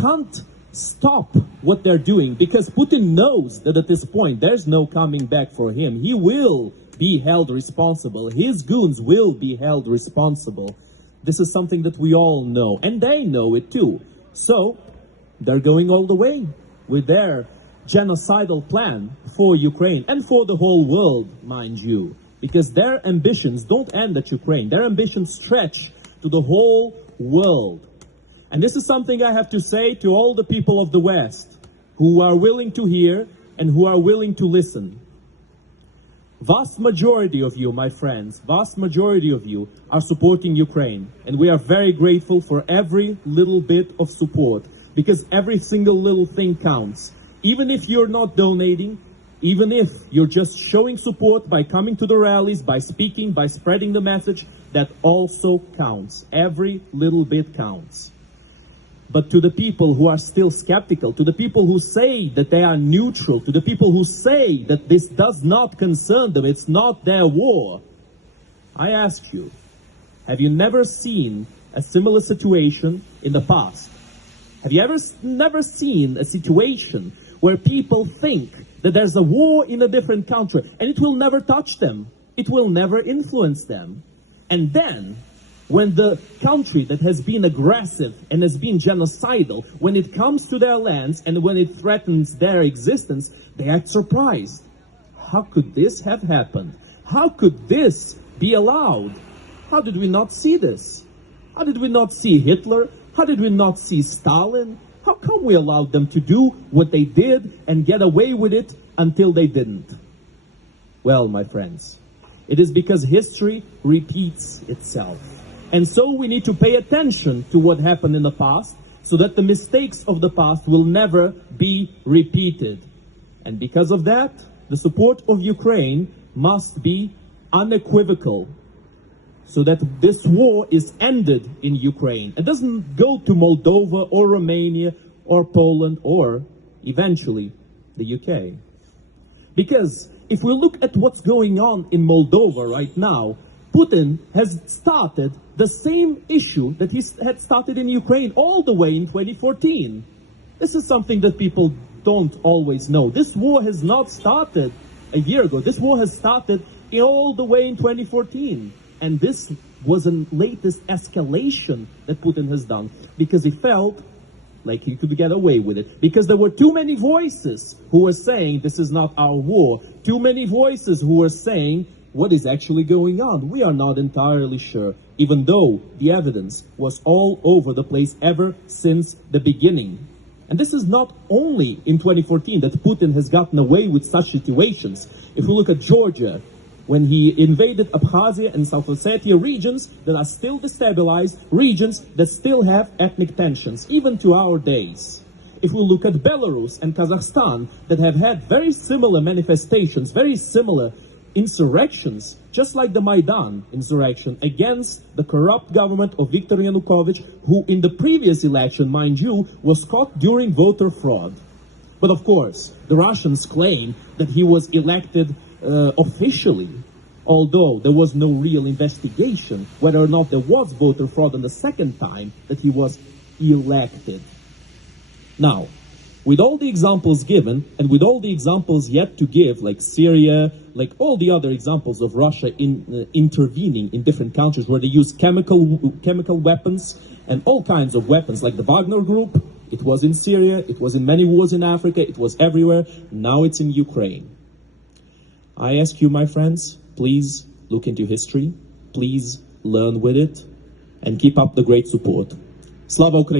can't stop what they're doing, because Putin knows that at this point there's no coming back for him. He will be held responsible. His goons will be held responsible. This is something that we all know, and they know it too. So they're going all the way with their genocidal plan for Ukraine and for the whole world, mind you, because their ambitions don't end at Ukraine. Their ambitions stretch to the whole world. And this is something I have to say to all the people of the West who are willing to hear and who are willing to listen. Vast majority of you, my friends, vast majority of you are supporting Ukraine. And we are very grateful for every little bit of support, because every single little thing counts. Even if you're not donating, even if you're just showing support by coming to the rallies, by speaking, by spreading the message, that also counts. Every little bit counts. But to the people who are still skeptical, to the people who say that they are neutral, to the people who say that this does not concern them, it's not their war, I ask you, have you never seen a similar situation in the past? Have you never seen a situation where people think that there's a war in a different country and it will never touch them, it will never influence them? And then, when the country that has been aggressive and has been genocidal, when it comes to their lands and when it threatens their existence, they act surprised. How could this have happened? How could this be allowed? How did we not see this? How did we not see Hitler? How did we not see Stalin? How come we allowed them to do what they did and get away with it until they didn't? Well, my friends, it is because history repeats itself. And so we need to pay attention to what happened in the past, so that the mistakes of the past will never be repeated. And because of that, the support of Ukraine must be unequivocal, so that this war is ended in Ukraine. It doesn't go to Moldova or Romania or Poland or eventually the UK. Because if we look at what's going on in Moldova right now, Putin has started the same issue that he had started in Ukraine all the way in 2014. This is something that people don't always know. This war has not started a year ago. This war has started all the way in 2014. And this was a latest escalation that Putin has done, because he felt like he could get away with it. Because there were too many voices who were saying this is not our war. Too many voices who were saying what is actually going on. We are not entirely sure, even though the evidence was all over the place ever since the beginning. And this is not only in 2014 that Putin has gotten away with such situations. If we look at Georgia, when he invaded Abkhazia and South Ossetia, regions that are still destabilized, regions that still have ethnic tensions, even to our days. If we look at Belarus and Kazakhstan, that have had very similar manifestations, very similar insurrections, just like the Maidan insurrection against the corrupt government of Viktor Yanukovych, who in the previous election, mind you, was caught during voter fraud. But of course, the Russians claim that he was elected officially, although there was no real investigation whether or not there was voter fraud on the second time that he was elected. Now, with all the examples given, and with all the examples yet to give, like Syria, like all the other examples of Russia intervening in different countries where they use chemical weapons and all kinds of weapons, like the Wagner Group, it was in Syria, it was in many wars in Africa, it was everywhere, now it's in Ukraine. I ask you, my friends, please look into history, please learn with it, and keep up the great support. Slava Ukraini!